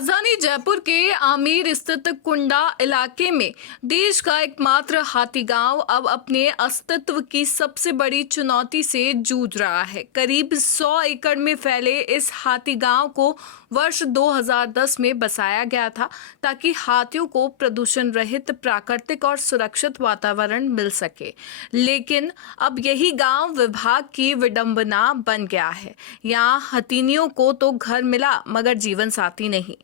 राजधानी जयपुर के आमेर स्थित कुंडा इलाके में देश का एकमात्र हाथी गांव अब अपने अस्तित्व की सबसे बड़ी चुनौती से जूझ रहा है। करीब 100 एकड़ में फैले इस हाथी गांव को वर्ष 2010 में बसाया गया था ताकि हाथियों को प्रदूषण रहित प्राकृतिक और सुरक्षित वातावरण मिल सके। लेकिन अब यही गांव विभाग की विडंबना बन गया है। यहाँ हथिनियों को तो घर मिला मगर जीवन साथी नहीं।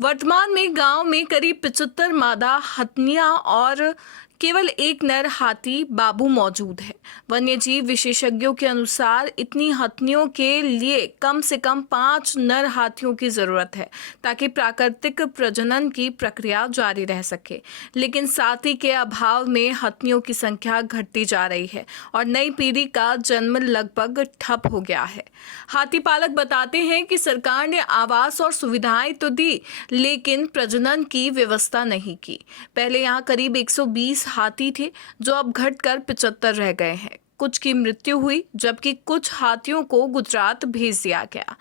वर्तमान में गांव में करीब 75 मादा हथिनियां और केवल एक नर हाथी बाबू मौजूद है। वन्यजीव विशेषज्ञों के अनुसार इतनी हथिनियों के लिए कम से कम 5 नर हाथियों की जरूरत है ताकि प्राकृतिक प्रजनन की प्रक्रिया जारी रह सके। लेकिन साथी के अभाव में हथिनियों की संख्या घटती जा रही है और नई पीढ़ी का जन्म लगभग ठप हो गया है। हाथी पालक बताते हैं कि सरकार ने आवास और सुविधाएं तो दी, लेकिन प्रजनन की व्यवस्था नहीं की। पहले यहाँ करीब 120 हाथी थे जो अब घटकर 75 रह गए हैं। कुछ की मृत्यु हुई जबकि कुछ हाथियों को गुजरात भेज दिया गया।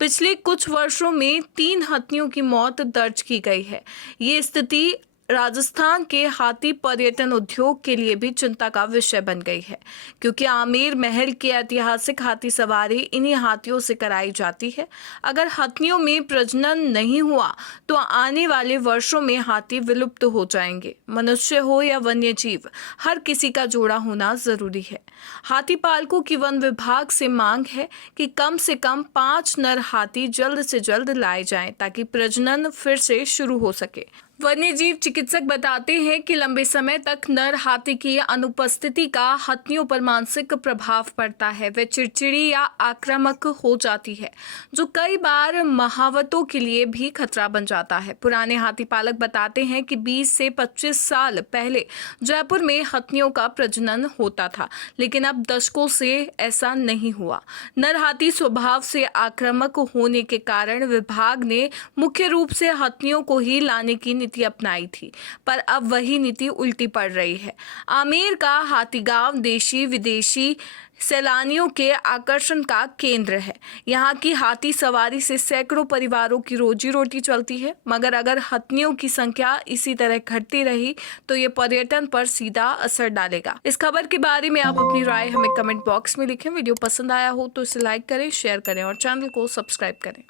पिछले कुछ वर्षों में 3 हाथियों की मौत दर्ज की गई है। ये स्थिति राजस्थान के हाथी पर्यटन उद्योग के लिए भी चिंता का विषय बन गई है, क्योंकि आमेर महल की ऐतिहासिक हाथी सवारी इन्हीं हाथियों से कराई जाती है। अगर हाथियों में प्रजनन नहीं हुआ तो आने वाले वर्षों में हाथी विलुप्त हो जाएंगे। मनुष्य हो या वन्य जीव, हर किसी का जोड़ा होना जरूरी है। हाथी पालकों की वन विभाग से मांग है कि कम से कम 5 नर हाथी जल्द से जल्द लाए जाएं ताकि प्रजनन फिर से शुरू हो सके। वन्यजीव चिकित्सक बताते हैं कि लंबे समय तक नर हाथी की अनुपस्थिति का हाथियों पर मानसिक प्रभाव पड़ता है। वे चिड़चिड़ी या आक्रामक हो जाती है, जो कई बार महावतों के लिए भी खतरा बन जाता है। पुराने हाथी पालक बताते हैं कि 20 से 25 साल पहले जयपुर में हाथियों का प्रजनन होता था, लेकिन अब दशकों से ऐसा नहीं हुआ। नर हाथी स्वभाव से आक्रामक होने के कारण विभाग ने मुख्य रूप से हाथियों को ही लाने की नीति अपनाई थी, पर अब वही नीति उल्टी पड़ रही है। आमेर का हाथी गांव देशी विदेशी सैलानियों के आकर्षण का केंद्र है। यहाँ की हाथी सवारी से सैकड़ों परिवारों की रोजी रोटी चलती है, मगर अगर हाथियों की संख्या इसी तरह घटती रही तो ये पर्यटन पर सीधा असर डालेगा। इस खबर के बारे में आप अपनी राय हमें कमेंट बॉक्स में लिखें। वीडियो पसंद आया हो तो इसे लाइक करें, शेयर करें और चैनल को सब्सक्राइब करें।